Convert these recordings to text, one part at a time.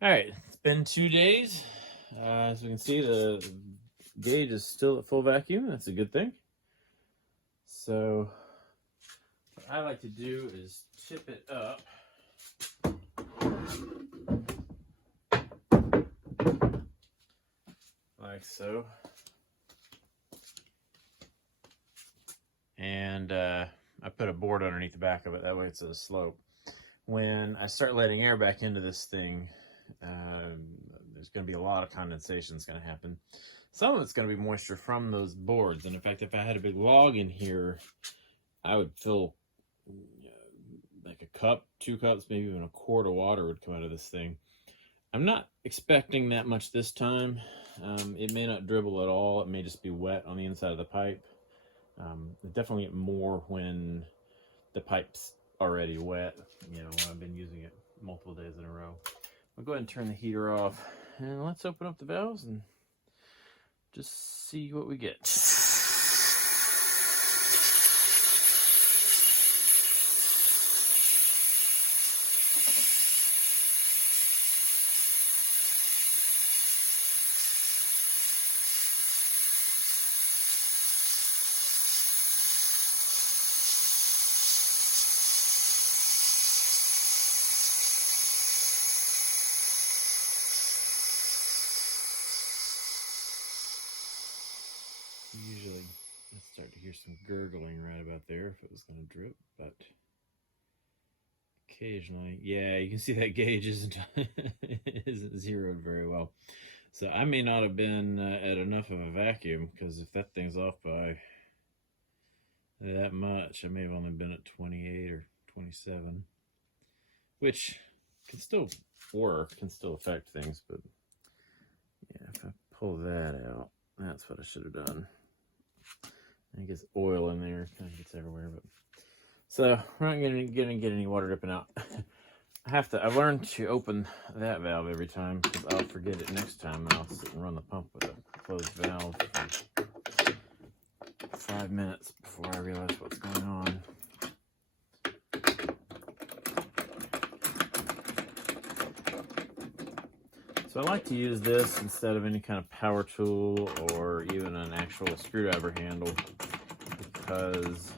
All right, it's been 2 days. As we can see, the gauge is still at full vacuum. That's a good thing. So what I like to do is tip it up. Like so. And I put a board underneath the back of it. That way it's at a slope. When I start letting air back into this thing, there's going to be a lot of condensation that's going to happen. Some of it's going to be moisture from those boards. And in fact, if I had a big log in here, I would fill like a cup, 2 cups, maybe even a quart of water would come out of this thing. I'm not expecting that much this time. It may not dribble at all. It may just be wet on the inside of the pipe. Definitely get more when the pipe's already wet, when I've been using it multiple days in a row. I'll go ahead and turn the heater off, and let's open up the valves and just see what we get. Usually I'd start to hear some gurgling right about there if it was going to drip, but occasionally, yeah, you can see that gauge isn't zeroed very well. So I may not have been at enough of a vacuum, because if that thing's off by that much, I may have only been at 28 or 27, which can still work, can still affect things, but yeah, if I pull that out, that's what I should have done. And it gets oil in there, kind of gets everywhere, but so we're not gonna get any water dripping out. I've learned to open that valve every time, because I'll forget it next time, and I'll sit and run the pump with a closed valve for 5 minutes before I realize what's going on. So I like to use this instead of any kind of power tool or even an actual screwdriver handle, because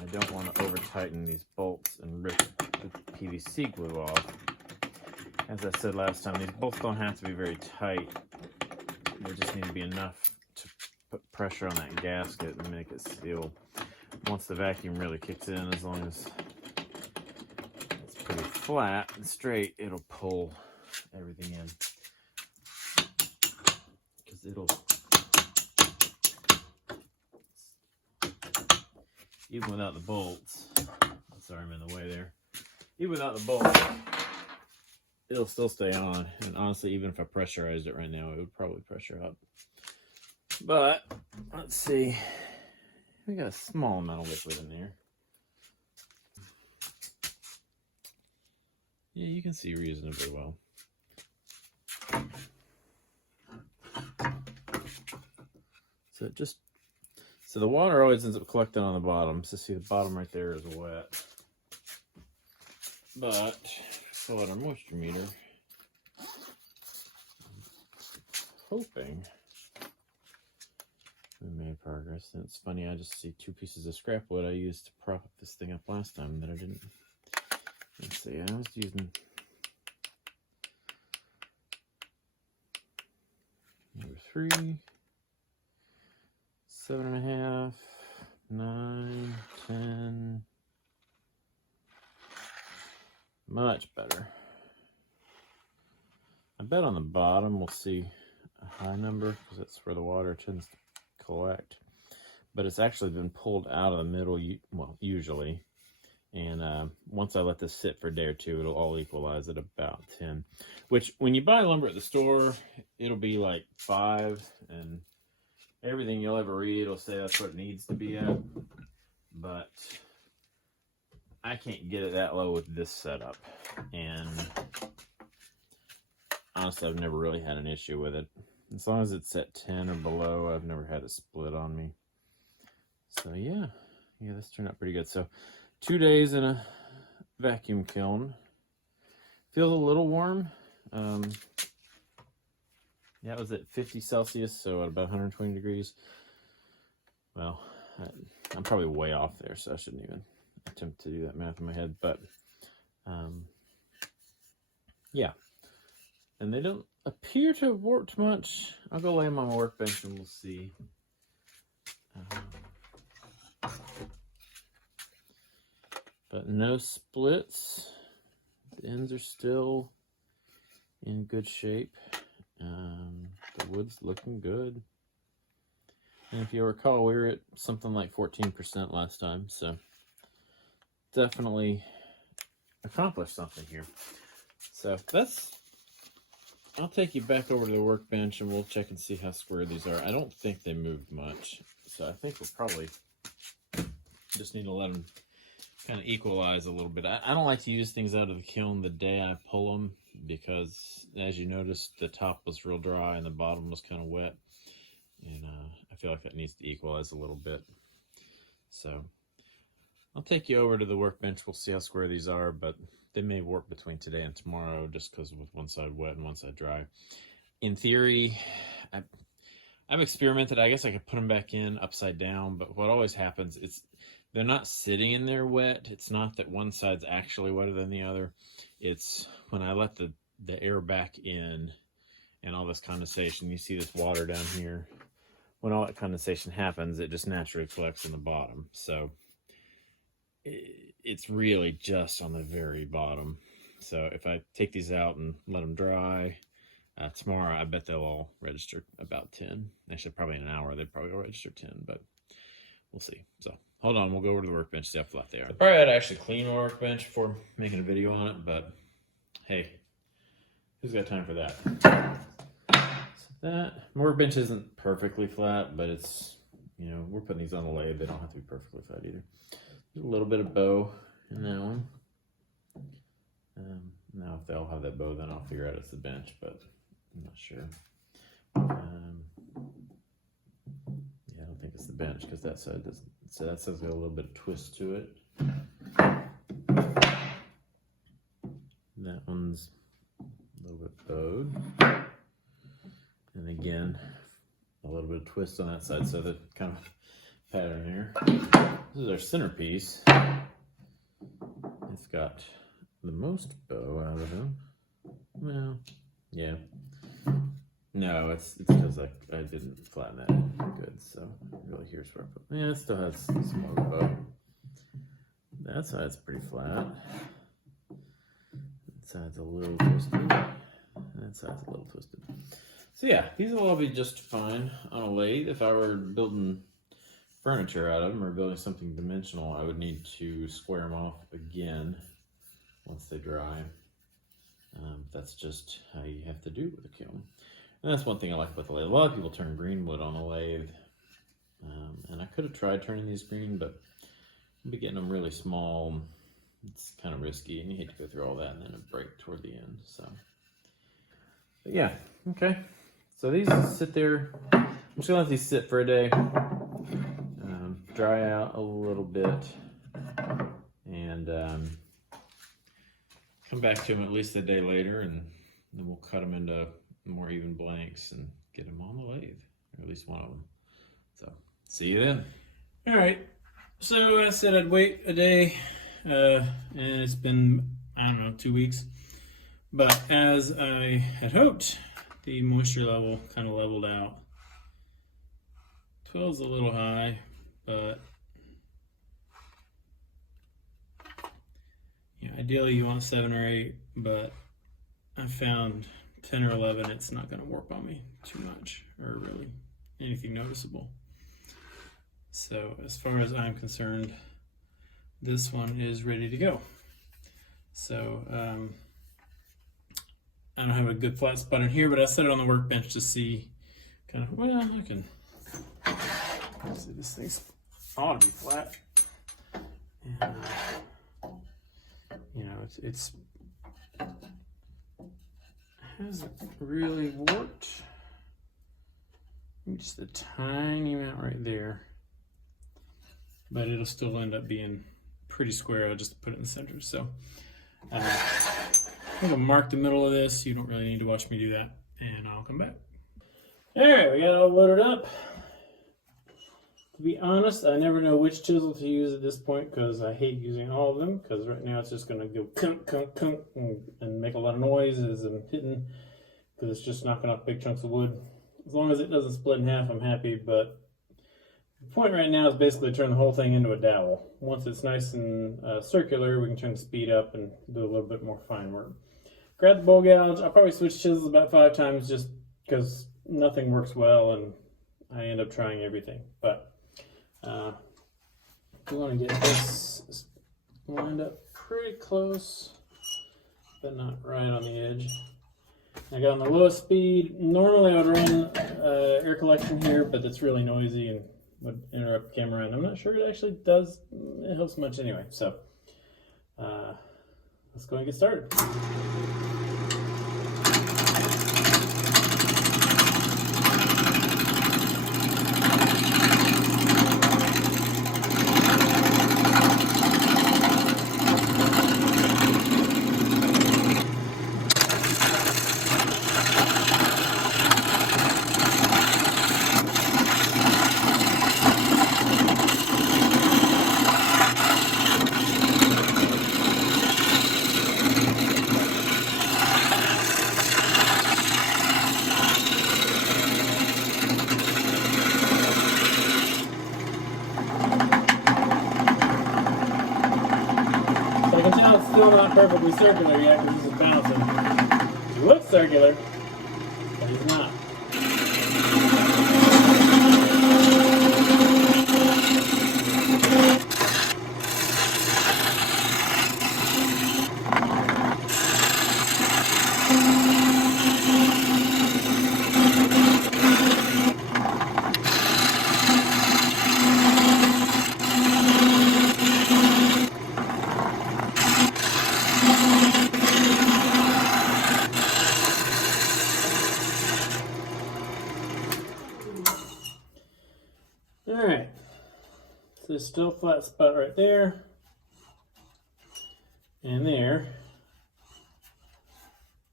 I don't want to over tighten these bolts and rip the PVC glue off. As I said last time, these bolts don't have to be very tight. They just need to be enough to put pressure on that gasket and make it seal. Once the vacuum really kicks in, as long as it's pretty flat and straight, it'll pull everything in. Because it'll, even without the bolts, sorry I'm in the way there, even without the bolts, it'll still stay on. And honestly, even if I pressurized it right now, it would probably pressure up. But let's see, we got a small amount of liquid in there. Yeah, you can see reasonably well. So the water always ends up collecting on the bottom. So see, the bottom right there is wet. But fill out our moisture meter, hoping we made progress. And it's funny, I just see 2 pieces of scrap wood I used to prop up this thing up last time that I didn't. Let's see, I was using number 3, 7.5, 9, 10. Much better. I bet on the bottom we'll see a high number, because that's where the water tends to collect. But it's actually been pulled out of the middle, well, usually. And once I let this sit for a day or 2, it'll all equalize at about 10. Which, when you buy lumber at the store, it'll be like 5, and everything you'll ever read will say that's what it needs to be at. But I can't get it that low with this setup, and honestly, I've never really had an issue with it. As long as it's at 10 or below, I've never had it split on me. So yeah, this turned out pretty good. So 2 days in a vacuum kiln. Feels a little warm. Yeah, it was at 50 Celsius, so at about 120 degrees. Well, I'm probably way off there, so I shouldn't even attempt to do that math in my head. But yeah, and they don't appear to have worked much. I'll go lay them on my workbench and we'll see. But no splits. The ends are still in good shape. The wood's looking good. And if you recall, we were at something like 14% last time, so definitely accomplished something here. So I'll take you back over to the workbench and we'll check and see how square these are. I don't think they moved much, so I think we'll probably just need to let them kind of equalize a little bit. I don't like to use things out of the kiln the day I pull them because, as you noticed, the top was real dry and the bottom was kind of wet. And I feel like that needs to equalize a little bit. So I'll take you over to the workbench. We'll see how square these are, but they may work between today and tomorrow just because with one side wet and one side dry. In theory, I've experimented. I guess I could put them back in upside down, but what always happens is they're not sitting in there wet. It's not that one side's actually wetter than the other. It's when I let the air back in and all this condensation, you see this water down here. When all that condensation happens, it just naturally collects in the bottom. So it's really just on the very bottom. So if I take these out and let them dry, tomorrow I bet they'll all register about 10. Actually, probably in an hour, they'd probably all register 10, but we'll see. So hold on, we'll go over to the workbench, see how flat they are. I probably had to actually clean my workbench before making a video on it, but hey, who's got time for that? So that workbench isn't perfectly flat, but it's, you know, we're putting these on the lathe. They don't have to be perfectly flat either. There's a little bit of bow in that one. Now if they all have that bow, then I'll figure out it's the bench, but I'm not sure. Yeah, I don't think it's the bench because that side doesn't. So that side's got a little bit of twist to it. That one's a little bit bowed. And again, a little bit of twist on that side, so that kind of pattern here. This is our centerpiece. It's got the most bow out of them. Well, yeah. No, it's because I didn't flatten that good, so really here's where I put. Yeah, it still has some more bow. That side's pretty flat. That side's a little twisted. That side's a little twisted. So yeah, these will all be just fine on a lathe. If I were building furniture out of them or building something dimensional, I would need to square them off again once they dry. That's just how you have to do with a kiln. And that's one thing I like about the lathe. A lot of people turn green wood on a lathe. And I could have tried turning these green, but I'll be getting them really small. It's kind of risky, and you hate to go through all that and then it break toward the end. So, but yeah, okay. So these sit there. I'm just gonna let these sit for a day, dry out a little bit, and come back to them at least a day later, and then we'll cut them into more even blanks and get them on the lathe, or at least one of them. So see you then. All right. So I said I'd wait a day, and it's been, I don't know, 2 weeks. But as I had hoped, the moisture level kind of leveled out. 12's a little high, but you know, ideally you want 7 or 8, but I found 10 or 11, it's not going to warp on me too much, or really anything noticeable. So as far as I'm concerned, this one is ready to go. So I don't have a good flat spot in here, but I set it on the workbench to see kind of, well, I can see this thing ought to be flat. And, you know, it's hasn't really warped. Just a tiny amount right there. But it'll still end up being pretty square. I'll just put it in the center. So I'm gonna mark the middle of this. You don't really need to watch me do that, and I'll come back. All right, we got it all loaded up. To be honest, I never know which chisel to use at this point because I hate using all of them, because right now it's just gonna go kunk, kunk, kunk, and make a lot of noise as I'm hitting, because it's just knocking off big chunks of wood. As long as it doesn't split in half, I'm happy, but the point right now is basically to turn the whole thing into a dowel. Once it's nice and circular, we can turn the speed up and do a little bit more fine work. Grab the bowl gouge. I'll probably switch chisels about 5 times just because nothing works well and I end up trying everything. But we want to get this lined up pretty close, but not right on the edge. I got on the lowest speed. Normally I would run air collection here, but it's really noisy and would interrupt the camera, and I'm not sure it actually does. It helps much anyway. So let's go and get started. You can tell it's still not perfectly circular yet because this is bouncing. It looks circular, but it's not. Alright, so there's still a flat spot right there and there,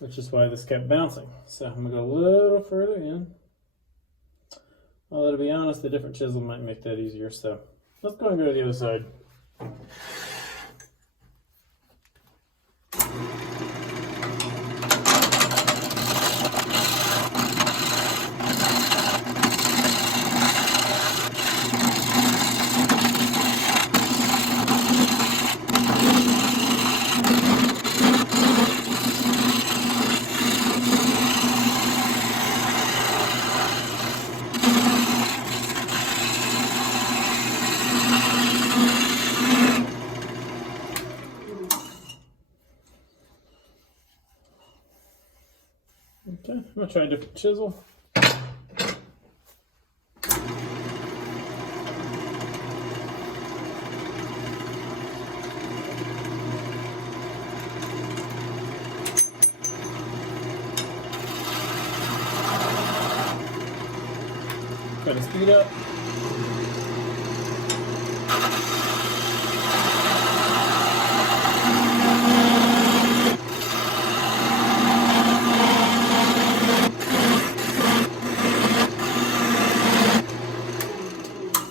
which is why this kept bouncing. So I'm going to go a little further in. Although to be honest, a different chisel might make that easier, so let's go and go to the other side. Okay, I'm going to try a different chisel. Try to speed up.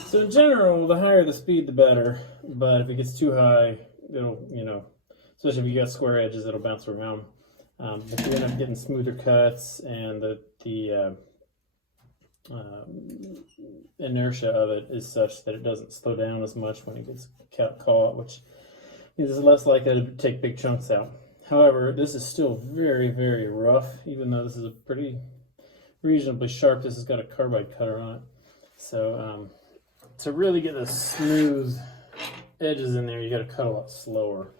So in general, the higher the speed, the better. But if it gets too high, it'll, especially if you got square edges, it'll bounce around. But you end up getting smoother cuts, and the inertia of it is such that it doesn't slow down as much when it gets caught, which is less likely to take big chunks out. However, this is still very, very rough, even though this is a pretty reasonably sharp. This has got a carbide cutter on it. So to really get the smooth edges in there, you got to cut a lot slower.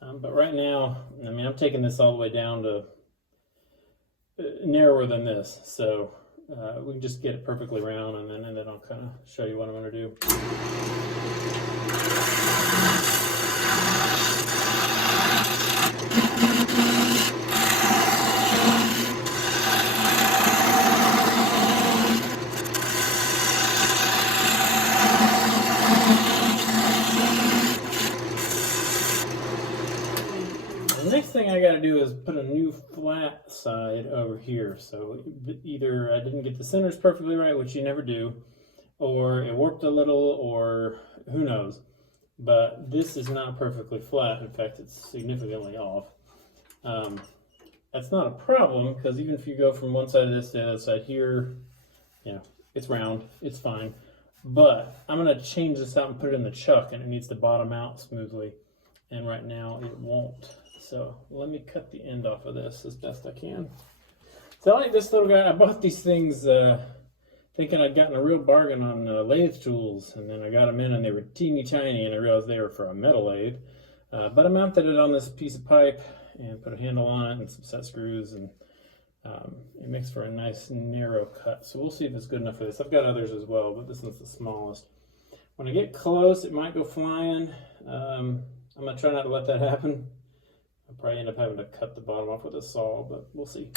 But right now, I mean, I'm taking this all the way down to narrower than this. So we can just get it perfectly round, and then I'll kind of show you what I'm going to do. The next thing I got to do is put a new flat side over here. So either I didn't get the centers perfectly right, which you never do, or it warped a little, or who knows. But this is not perfectly flat. In fact, it's significantly off. That's not a problem, because even if you go from one side of this to the other side here, yeah, it's round, it's fine. But I'm going to change this out and put it in the chuck, and it needs to bottom out smoothly. And right now it won't. So let me cut the end off of this as best I can. So I like this little guy. I bought these things thinking I'd gotten a real bargain on lathe tools, and then I got them in and they were teeny tiny, and I realized they were for a metal lathe. But I mounted it on this piece of pipe and put a handle on it and some set screws, and it makes for a nice narrow cut. So we'll see if it's good enough for this. I've got others as well, but this one's the smallest. When I get close, it might go flying. I'm going to try not to let that happen. I'll probably end up having to cut the bottom off with a saw, but we'll see.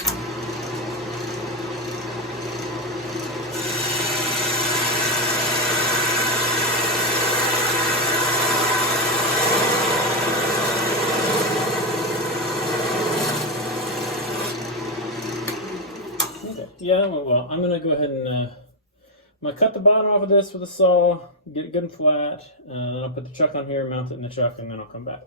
Yeah, that went well. I'm going to go ahead and I'm going to cut the bottom off of this with a saw, get it good and flat, then I'll put the chuck on here, mount it in the chuck, and then I'll come back.